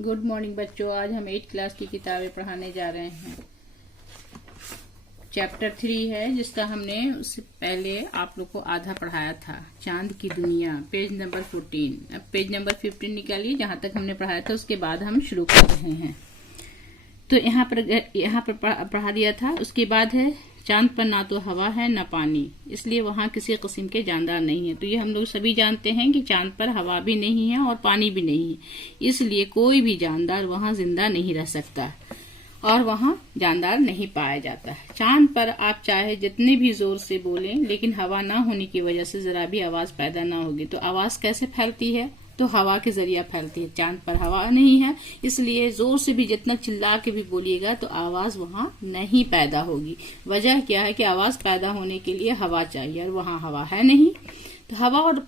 Good morning बच्चों। आज हम 8th क्लास की किताबें पढ़ाने जा रहे हैं। चैप्टर 3 है जिसका हमने उससे पहले आप लोग को आधा पढ़ाया था, चांद की दुनिया, पेज नंबर 14। अब पेज नंबर 15 निकालिए, जहां तक हमने पढ़ाया था उसके बाद हम शुरू कर रहे हैं। तो यहाँ पर पढ़ा दिया था। उसके बाद है चांद पर ना तो हवा है ना पानी, इसलिए वहां किसी किस्म के जानदार नहीं है। तो ये हम लोग सभी जानते हैं कि चांद पर हवा भी नहीं है और पानी भी नहीं है, इसलिए कोई भी जानदार वहां जिंदा नहीं रह सकता और वहां जानदार नहीं पाया जाता है। चांद पर आप चाहे जितने भी जोर से बोलें, लेकिन हवा ना होने की वजह से जरा भी आवाज पैदा ना होगी। तो आवाज कैसे फैलती है? तो हवा के जरिए फैलती है। चांद पर हवा नहीं है, इसलिए जोर से भी जितना चिल्ला के भी बोलिएगा तो आवाज वहां नहीं पैदा होगी। वजह क्या है कि आवाज पैदा होने के लिए हवा चाहिए और वहां हवा है नहीं। तो हवा और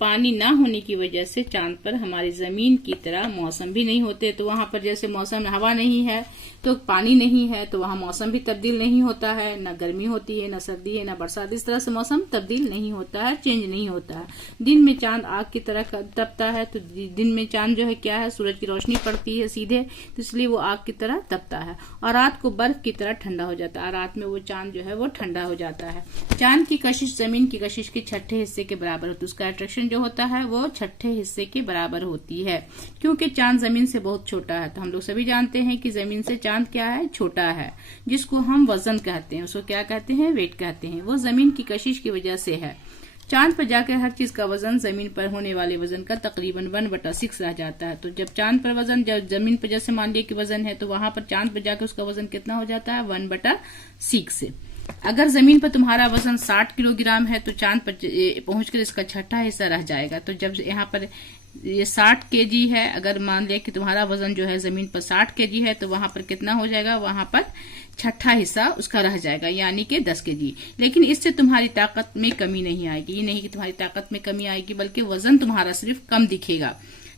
पानी ना होने की वजह से चांद पर हमारी जमीन की तरह मौसम भी नहीं होते। तो वहां पर जैसे मौसम, हवा नहीं है तो पानी नहीं है, तो वहां मौसम भी तब्दील नहीं होता है, न गर्मी होती है, न सर्दी है, न बरसात। इस तरह से मौसम तब्दील नहीं होता है, चेंज नहीं होता है। दिन में चांद आग की तरह तपता है, तो दिन में चांद जो है क्या है, सूरज की रोशनी पड़ती है सीधे, तो इसलिए वो आग की तरह तपता है। और रात को बर्फ की तरह ठंडा हो जाता है, रात में वो चांद जो है वो ठंडा हो जाता है। चांद की कशिश जमीन की कशिश के छठे हिस्से के बराबर होती है। उसका अट्रैक्शन जो होता है वो छठे हिस्से के बराबर होती है, क्योंकि चांद जमीन से बहुत छोटा है। तो हम लोग सभी जानते हैं कि जमीन से चांद क्या है, छोटा है, जिसको हम वजन कहते हैं। उसको क्या कहते हैं? वेट कहते हैं। वो जमीन की कशिश की वजह से है। चांद पर जाकर हर चीज का वजन जमीन पर होने वाले वजन का तकरीबन 1/6 रह जाता है। तो जब चांद पर वजन, जब जमीन पर जैसे मान लिया कि वजन है, तो वहां पर चांद पर जाकर उसका वजन कितना हो जाता है? 1/6 से। अगर जमीन पर तुम्हारा वजन 60 किलोग्राम है तो चांद पर पहुंचकर इसका छठा हिस्सा रह जाएगा। तो जब यहाँ पर ये 60 केजी है, अगर मान लिया कि तुम्हारा वजन जो है जमीन पर 60 केजी है, तो वहां पर कितना हो जाएगा? वहां पर छठा हिस्सा उसका रह जाएगा, यानी कि 10 केजी। लेकिन इससे तुम्हारी ताकत में कमी नहीं आएगी। ये नहीं कि तुम्हारी ताकत में कमी आएगी, बल्कि वजन तुम्हारा सिर्फ कम दिखेगा।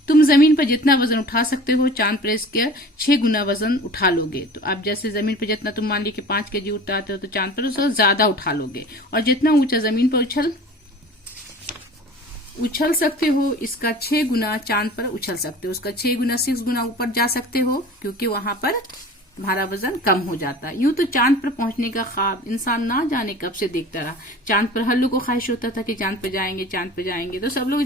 तुम जमीन पर जितना वजन उठा सकते हो, चांद पर इसके 6 गुना वजन उठा लोगे। तो अब जैसे जमीन पर जितना तुम मान ली कि 5 केजी उठाते हो, तो चांद पर उससे ज्यादा उठा लोगे। और जितना ऊंचा जमीन पर उछल सकते हो, इसका 6 गुना चांद पर उछल सकते हो। उसका 6 गुना 6 गुना ऊपर जा सकते हो, क्योंकि वहां पर तुम्हारा वजन कम हो जाता है। यूं तो चांद पर पहुंचने का ख्वाब इंसान ना जाने कब से देखता रहा। चांद पर हर लोग को ख्वाहिश होता था कि चांद पर जाएंगे, चांद पर जाएंगे, तो सब लोग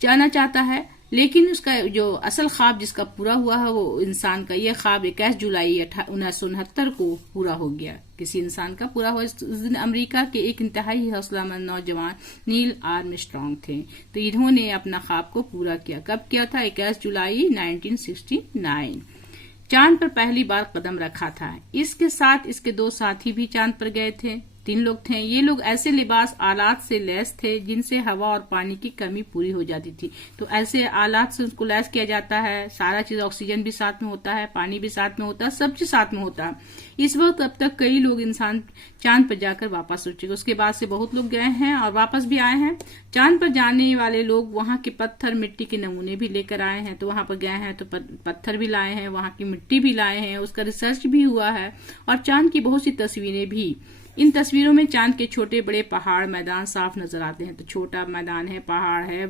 जाना चाहता है। लेकिन उसका जो असल ख्वाब जिसका पूरा हुआ है, वो इंसान का ये ख्वाब 21 जुलाई 1969 को पूरा हो गया। किसी इंसान का पूरा हुआ। उस दिन अमेरिका के एक इंतहाई हौसलामंद नौजवान नील आर्मस्ट्रांग थे। तो इन्होंने अपना ख्वाब को पूरा किया। कब किया था? 21 जुलाई 1969। चांद पर पहली बार कदम रखा था। इसके साथ इसके 2 साथी भी चांद पर गए थे। 3 लोग थे। ये लोग ऐसे लिबास आलात से लैस थे जिनसे हवा और पानी की कमी पूरी हो जाती थी। तो ऐसे आलात से उसको लैस किया जाता है। सारा चीज, ऑक्सीजन भी साथ में होता है, पानी भी साथ में होता है, सब चीज साथ में होता है। इस वक्त अब तक कई लोग इंसान चांद पर जाकर वापस हो चुके। उसके बाद से बहुत लोग गए हैं और वापस भी आए हैं। चांद पर जाने वाले लोग वहां के पत्थर, मिट्टी के नमूने भी लेकर आए हैं। तो वहां पर गए हैं तो पत्थर भी लाए हैं, वहां की मिट्टी भी लाए हैं, उसका रिसर्च भी हुआ है और चांद की बहुत सी तस्वीरें भी। इन तस्वीरों में चांद के छोटे बड़े पहाड़, मैदान साफ नजर आते हैं। तो छोटा मैदान है, पहाड़ है,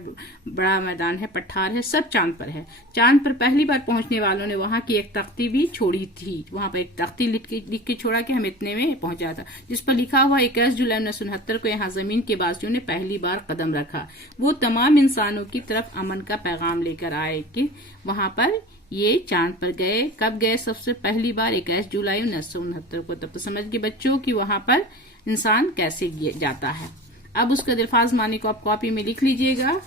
बड़ा मैदान है, पठार है, सब चांद पर है। चांद पर पहली बार पहुंचने वालों ने वहां की एक तख्ती भी छोड़ी थी। वहां पर एक तख्ती लिख के छोड़ा कि हम इतने में पहुंचा था, जिस पर लिखा हुआ 21 जुलाई 1969 को यहाँ जमीन के वासियों ने पहली बार कदम रखा। वो तमाम इंसानों की तरफ अमन का पैगाम लेकर आए कि वहां पर ये चांद पर गए। कब गए? सबसे पहली बार 21 जुलाई 1969 को। तब तो समझ गए बच्चों कि वहां पर इंसान कैसे जाता है। अब उसका अल्फाज मानी को आप कॉपी में लिख लीजिएगा।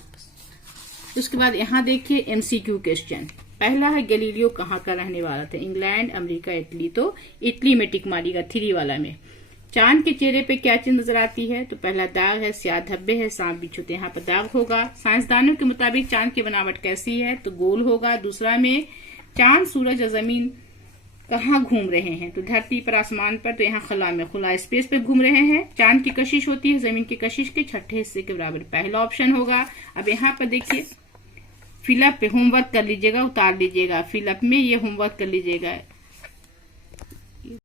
उसके बाद यहाँ देखिए MCQ क्वेश्चन। पहला है गैलीलियो कहाँ का रहने वाला था? England, America, Italy. तो इटली में टिक मारिएगा, 3 वाला में। चांद के चेहरे पे क्या चीज नजर आती है? तो पहला दाग है, स्याह धब्बे है, सांप बिच्छू। तो यहाँ पर दाग होगा। साइंसदानों के मुताबिक चांद की बनावट कैसी है? तो गोल होगा। दूसरा में चांद, सूरज और जमीन कहाँ घूम रहे हैं? तो धरती पर, आसमान पर। तो यहाँ खला में, खुला स्पेस पे घूम रहे हैं। चांद की कशिश होती है जमीन की कशिश के छठे हिस्से के बराबर। पहला ऑप्शन होगा। अब यहाँ पर देखिए, फिलअप पे होमवर्क कर लीजिएगा, उतार लीजिएगा। फिलअप में ये होमवर्क कर लीजिएगा।